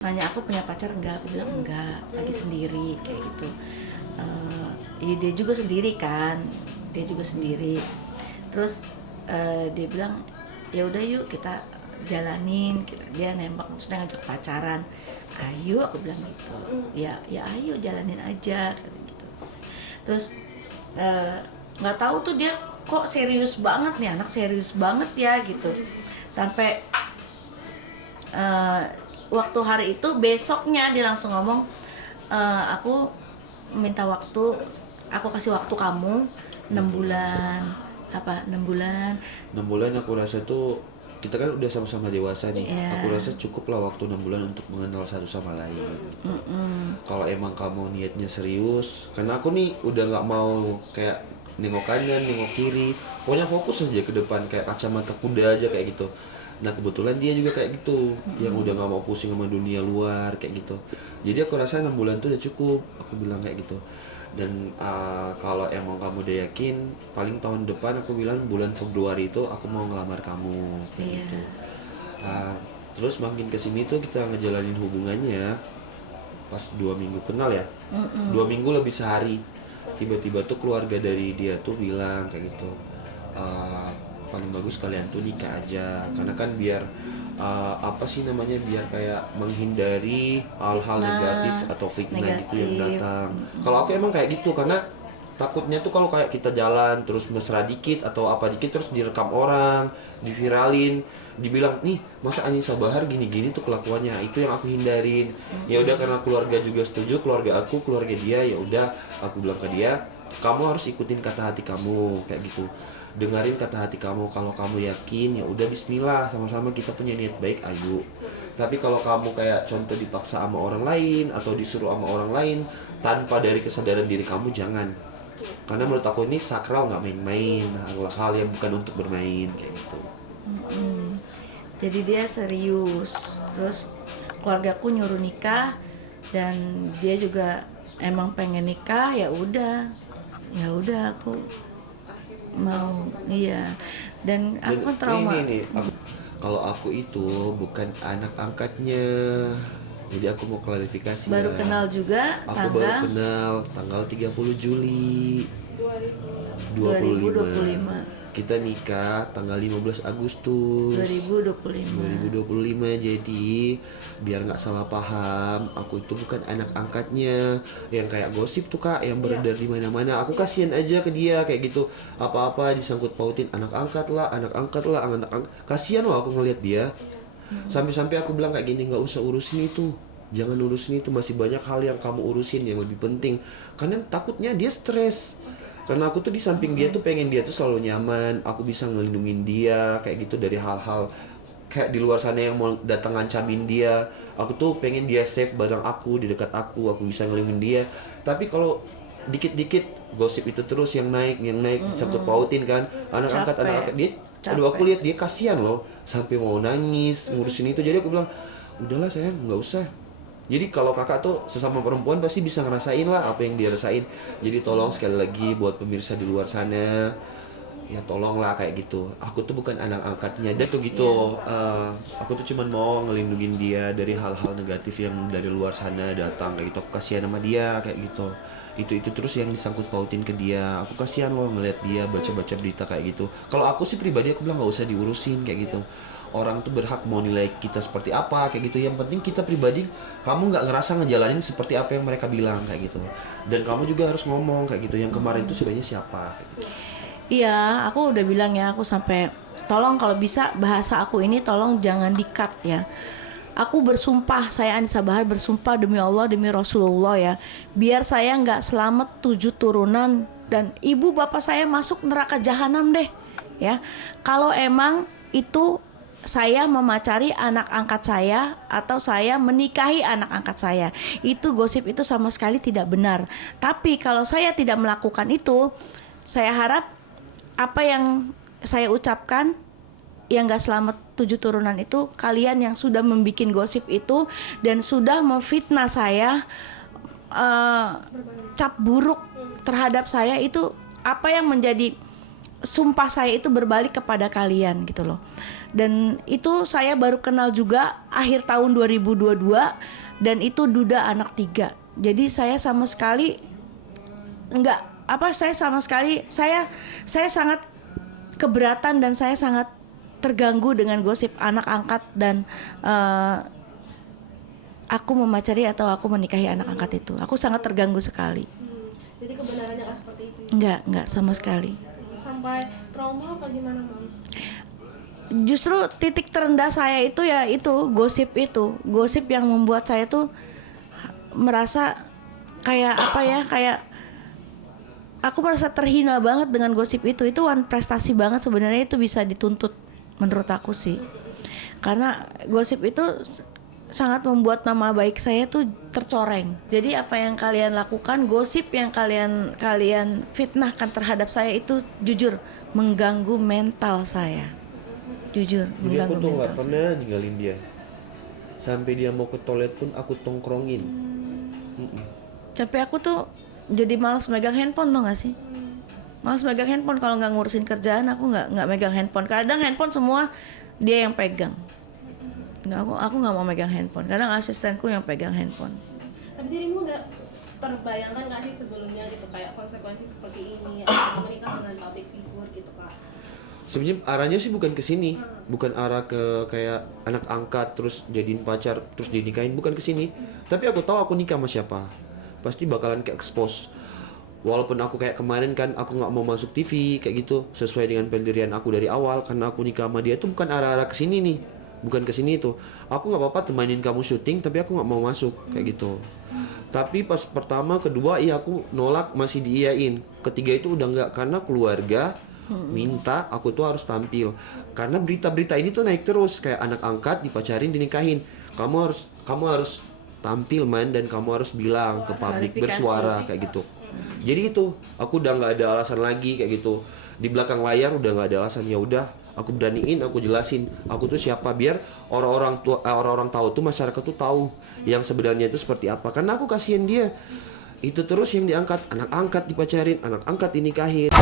nanya aku punya pacar enggak, aku bilang enggak, lagi sendiri kayak gitu. Ya dia juga sendiri kan, dia juga sendiri. Terus dia bilang ya udah yuk kita jalanin. Dia nembak, maksudnya ngajak pacaran. Ayo, aku bilang gitu. Ya ayo jalanin aja gitu. Terus nggak tahu tuh dia kok serius banget nih, anak serius banget ya gitu. Sampai waktu hari itu besoknya dia langsung ngomong, aku minta waktu, aku kasih waktu kamu 6 bulan. Apa 6 bulan? 6 bulan aku rasa tuh kita kan udah sama-sama dewasa nih. Yeah. Aku rasa cukup lah waktu 6 bulan untuk mengenal satu sama lain gitu. Kalau emang kamu niatnya serius, karena aku nih udah nggak mau kayak nengok kanan, nengok kiri, pokoknya fokus aja ke depan kayak kacamata kuda aja kayak gitu. Nah kebetulan dia juga kayak gitu, yang udah nggak mau pusing sama dunia luar kayak gitu. Jadi aku rasa 6 bulan tuh udah cukup, aku bilang kayak gitu. Dan kalau emang kamu udah yakin, paling tahun depan aku bilang bulan Februari itu aku mau ngelamar kamu kayak gitu. Terus makin kesini tuh kita ngejalanin hubungannya pas 2 minggu kenal ya, 2 minggu lebih sehari, tiba-tiba tuh keluarga dari dia tuh bilang kayak gitu, paling bagus kalian tuh nikah aja, karena kan biar apa sih namanya, biar kayak menghindari hal-hal negatif atau fitnah gitu yang datang. Kalau aku emang kayak gitu, karena takutnya tuh kalau kayak kita jalan terus mesra dikit atau apa dikit terus direkam orang, diviralin, dibilang nih masa Anissa Bahar gini-gini tuh kelakuannya. Itu yang aku hindarin. Ya udah, karena keluarga juga setuju, keluarga aku, keluarga dia, ya udah aku bilang ke dia, kamu harus ikutin kata hati kamu kayak gitu. Dengerin kata hati kamu, kalau kamu yakin ya udah bismillah, sama-sama kita punya niat baik, ayo. Tapi kalau kamu kayak contoh dipaksa sama orang lain atau disuruh sama orang lain tanpa dari kesadaran diri kamu, jangan. Karena menurut aku ini sakral, nggak main-main, hal yang bukan untuk bermain kayak gitu. Jadi dia serius. Terus keluargaku nyuruh nikah dan dia juga emang pengen nikah. Ya udah aku mau. Iya. Dan aku trauma. Ini kalau aku itu bukan anak angkatnya, jadi aku mau klarifikasi. Baru kenal juga aku baru kenal tanggal 30 Juli 2025. Kita nikah tanggal 15 Agustus 2025. Jadi biar nggak salah paham, aku itu bukan anak angkatnya yang kayak gosip tuh Kak, yang beredar di mana-mana. Aku kasihan aja ke dia kayak gitu, apa-apa disangkut pautin anak angkat lah, kasihan loh aku ngelihat dia. Sampai-sampai aku bilang kayak gini, nggak usah urusin itu, jangan urusin itu, masih banyak hal yang kamu urusin yang lebih penting. Karena takutnya dia stres, karena aku tuh di samping dia tuh pengen dia tuh selalu nyaman, aku bisa ngelindungin dia kayak gitu dari hal-hal kayak di luar sana yang mau datang ngancamin dia. Aku tuh pengen dia safe bareng aku, di dekat aku bisa ngelindungin dia. Tapi kalau dikit-dikit gosip itu terus yang naik sangkut pautin kan, anak angkat dia. Aduh, aku lihat dia kasihan loh, sampai mau nangis ngurusin itu. Jadi aku bilang, udahlah sayang, nggak usah. Jadi kalau kakak tuh sesama perempuan pasti bisa ngerasain lah apa yang dia rasain. Jadi tolong sekali lagi buat pemirsa di luar sana, ya tolonglah kayak gitu. Aku tuh bukan anak angkatnya dia tuh gitu. Aku tuh cuman mau ngelindungin dia dari hal-hal negatif yang dari luar sana datang kayak gitu. Aku kasihan sama dia kayak gitu. Itu terus yang disangkut pautin ke dia. Aku kasihan loh ngeliat dia baca-baca berita kayak gitu. Kalau aku sih pribadi, aku bilang nggak usah diurusin kayak gitu. Orang tuh berhak mau nilai kita seperti apa kayak gitu. Yang penting kita pribadi, kamu nggak ngerasa ngejalanin seperti apa yang mereka bilang kayak gitu. Dan kamu juga harus ngomong kayak gitu, yang kemarin itu sebenarnya siapa kayak gitu. Iya, aku udah bilang ya, aku sampai tolong kalau bisa bahasa aku ini tolong jangan di-cut ya. Aku bersumpah, saya Anissa Bahar bersumpah demi Allah, demi Rasulullah ya, biar saya nggak selamat 7 turunan dan ibu bapak saya masuk neraka jahanam deh ya. Kalau emang itu saya memacari anak angkat saya atau saya menikahi anak angkat saya, itu gosip itu sama sekali tidak benar. Tapi kalau saya tidak melakukan itu, saya harap apa yang saya ucapkan yang gak selamat 7 turunan itu, kalian yang sudah membuat gosip itu dan sudah memfitnah saya, cap buruk terhadap saya, itu apa yang menjadi sumpah saya itu berbalik kepada kalian gitu loh. Dan itu saya baru kenal juga akhir tahun 2022, dan itu duda anak 3. Jadi saya sama sekali saya sangat keberatan dan saya sangat terganggu dengan gosip anak angkat dan aku memacari atau aku menikahi anak angkat itu. Aku sangat terganggu sekali. Jadi kebenarannya nggak seperti itu? Enggak sama sekali. Sampai trauma apa gimana, Mams? Justru titik terendah saya itu ya itu gosip yang membuat saya tuh merasa kayak aku merasa terhina banget dengan gosip itu prestasi banget sebenarnya, itu bisa dituntut menurut aku sih, karena gosip itu sangat membuat nama baik saya tuh tercoreng. Jadi apa yang kalian lakukan, gosip yang kalian fitnahkan terhadap saya itu jujur mengganggu mental saya. Jujur Jadi aku tuh nggak mental pernah ninggalin dia. Sampai dia mau ke toilet pun aku tongkrongin. Sampai aku tuh jadi malas megang handphone, tau gak sih? Malas megang handphone kalau nggak ngurusin kerjaan, aku nggak megang handphone. Kadang handphone semua dia yang pegang. Aku nggak mau megang handphone. Kadang asistenku yang pegang handphone. Tapi dirimu nggak terbayangkan nggak sih sebelumnya gitu kayak konsekuensi seperti ini atau menikah dengan public figure gitu Kak? Sebenarnya arahnya sih bukan ke sini, bukan arah ke kayak anak angkat terus jadiin pacar terus dinikahin, bukan ke sini. Tapi aku tahu aku nikah sama siapa, pasti bakalan ke expose. Walaupun aku kayak kemarin kan aku nggak mau masuk TV kayak gitu sesuai dengan pendirian aku dari awal, karena aku nikah sama dia itu bukan arah-arah ke sini nih, bukan ke sini itu. Aku nggak apa-apa temanin kamu syuting, tapi aku nggak mau masuk kayak gitu. Tapi pas pertama, kedua iya aku nolak, masih diiyain. Ketiga itu udah nggak, karena keluarga minta aku tuh harus tampil. Karena berita-berita ini tuh naik terus, kayak anak angkat dipacarin dinikahin. Kamu harus tampil man, dan kamu harus bilang ke publik, bersuara kayak gitu. Jadi itu aku udah nggak ada alasan lagi kayak gitu. Di belakang layar udah nggak ada alasan. Ya udah, aku beraniin, aku jelasin aku tuh siapa, biar orang-orang tahu tuh, masyarakat tuh tahu yang sebenarnya itu seperti apa. Karena aku kasihan dia, itu terus yang diangkat, anak angkat dipacarin, anak angkat dinikahin.